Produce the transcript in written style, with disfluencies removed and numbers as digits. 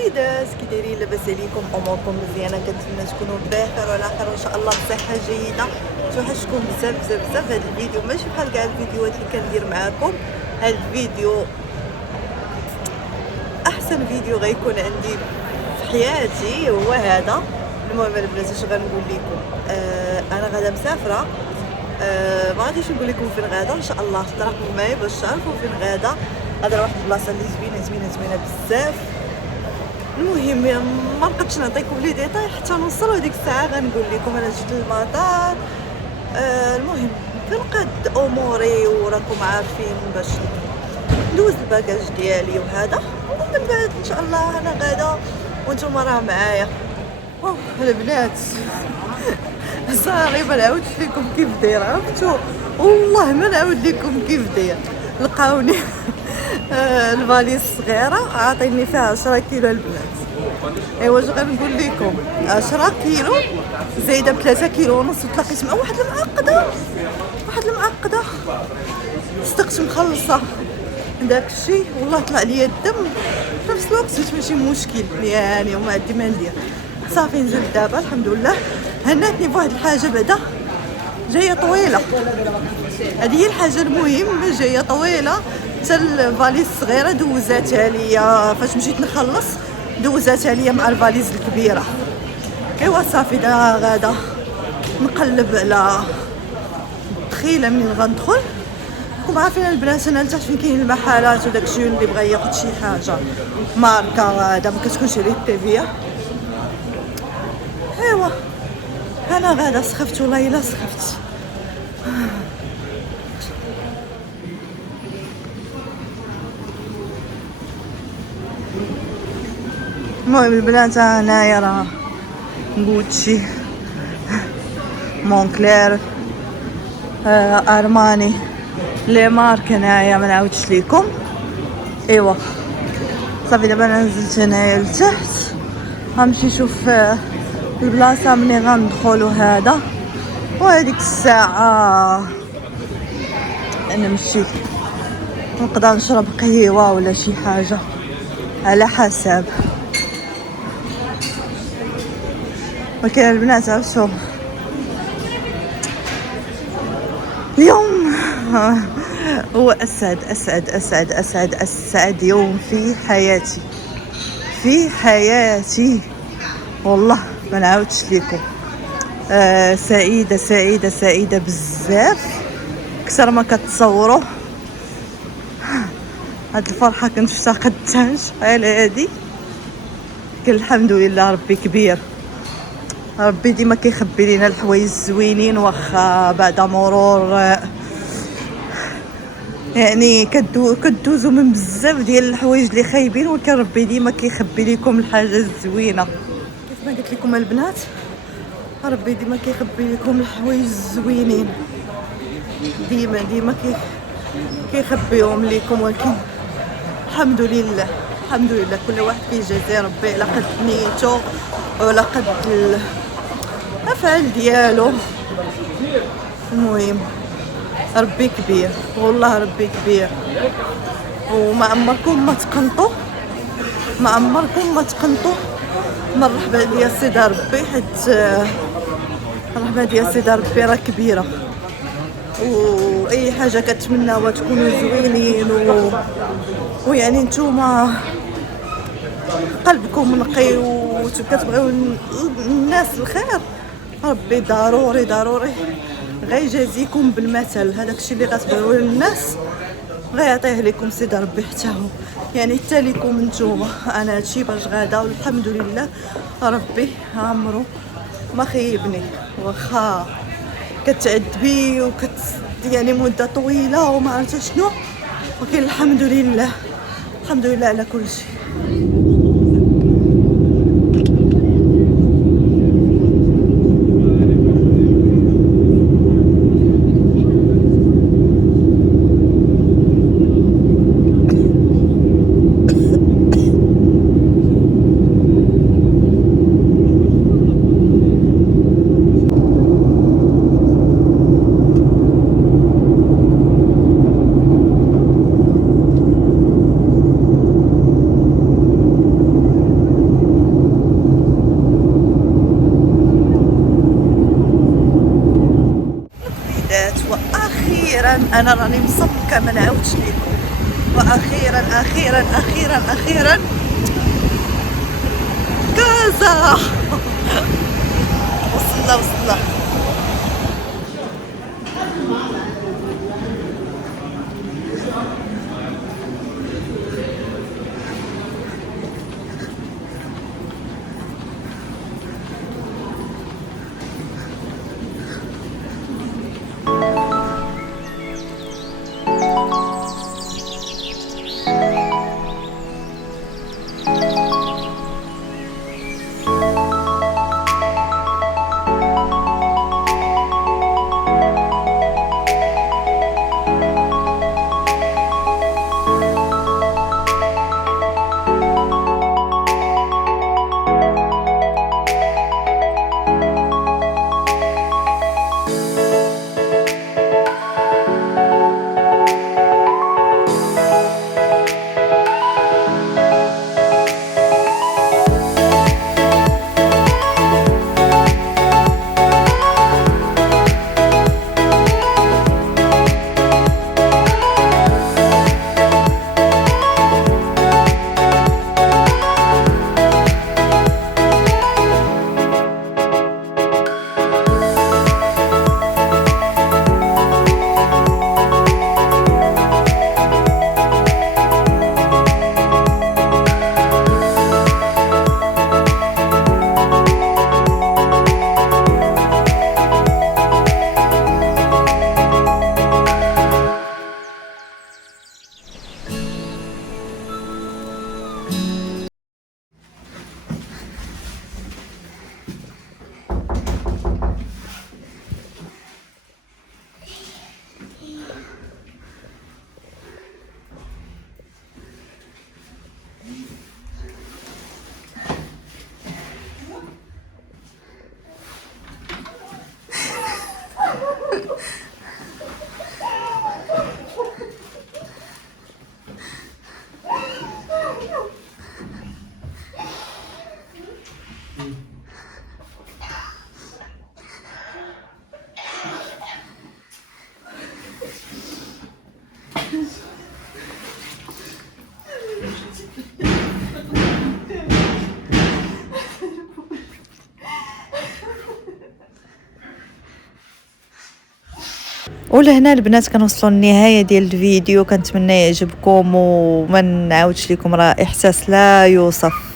وليدات كي دايرين؟ لاباس عليكم؟ اموركم مزيانه؟ كنتمنى تكونوا بخير وعلى خير وان شاء الله بصحه جيده. توحشكم بزاف بزاف بزاف. هذا الفيديو ماشي بحال كاع الفيديوهات اللي كندير معاكم. هذا الفيديو احسن فيديو غيكون عندي في حياتي هو هذا. المهم البنات اش غنقول لكم، انا غادا مسافره. ما غاديش نقول لكم فين غادا، ان شاء الله تراقبوا معايا باش تعرفوا فين غادا. غادا لواحد البلاصه اللي زوينه زوينه زوينه بزاف. المهم ما بقيتش نعطيكم لي ديتاي حتى نوصل، هذيك الساعه غنقول لكم. انا جيت للمطار. المهم كنقاد اموري وراكم عارفين باش ندوز الباكاج ديالي وهذا، ومن بعد ان شاء الله انا غادا وانتم راه معايا. البنات صافي ما نعاودش لكم كيف داير، عرفتوا؟ والله ما نعاود لكم كيف داير. لقاوني الفاليز صغيره عاطيني فيها 10 كيلو البنات. ايوا اش غنقول لكم، 10 كيلو زايده ب3 كيلو ونص، وتلاقيت مع واحد المعقده صدقت مخلصه داكشي. والله طلع لي الدم في نفس الوقت، ماشي مشكل يعني، وما عندي ما ندير. صافي نزلت دابا الحمد لله. هناتني بواحد الحاجه بعدا جايه طويله، هذه هي الحاجه المهمه، جايه طويله. حتى الفاليز الصغيره دوزاتها ليا فاش مشيت نخلص، دوزاتها ليا مع الفاليز الكبيره. ايوا صافي غادا نقلب على دخيله منين غندخل. راكم عارفين البنات انا لتحت فين كاين المحلات وداكشي، اللي بغا ياخذ شي حاجه ماركه هذا ما كتكونش ريتيفيا. ايوا انا غادا سخفت، والله الا سخفت. المهم البنات هنايا راه غوتشي، مونكلير، ارماني، لي مارك هنايا ما نعاودش ليكم. ايوا صافي دابا انا نزلت هنايا لتحت، غنمشي نشوف البلاصه مني غندخل وهذا. وهذيك الساعه نمشي نقدر نشرب قهوه ولا شي حاجه على حسب. وكاين البنات عرفتوا اليوم هو اسعد يوم في حياتي والله ما نعاودش لكم. سعيده بزاف اكثر ما كتصوروا. هاد الفرحه كنت افتقدتهاش على هادي. الحمد لله ربي كبير، ربي ديما كيخبي لينا الحوايج الزوينين، واخا بعد مرور يعني كدوزو من بزاف ديال الحوايج اللي خايبين، ولكن ربي ديما كيخبي لكم الحاجه الزوينه. كيف ما قلت لكم البنات، ربي ديما كيخبي لكم الحوايج الزوينين، ديما كيخبيهم لكم. ولكن الحمد لله كل واحد كيجازي ربي على قد نيته وعلى قد الافعال ديالو. المهم ربي كبير، والله ربي كبير. وما عمركم ما تقنطوا مرحبا ديال سيدي ربي، حيت مرحبا ديال سيدي ربي راه كبيره. واي حاجه كتمناوها تكونوا زوينين ويعني نتوما قلبكم نقي وكتبغيو الناس الخير، ربي ضروري غيجازيكم بالمثل. هذاك الشيء اللي غتبغيوه للناس غيعطيه لكم سيدي ربي حتى هو، يعني حتى ليكم نتوما. انا هادشي باش غادا والحمد لله ربي عمرو ما خيبني، واخا كتعذبي يعني مده طويله وما عرفت شنو، ولكن الحمد لله على كل شيء. انا راني مصمكه ما نعاودش لكم. واخيرا اخيرا اخيرا اخيرا كازا. وصلنا. ولهنا البنات كنوصلوا للنهايه ديال الفيديو. كنتمنى يعجبكم وما نعاودش لكم، راه احساس لا يوصف.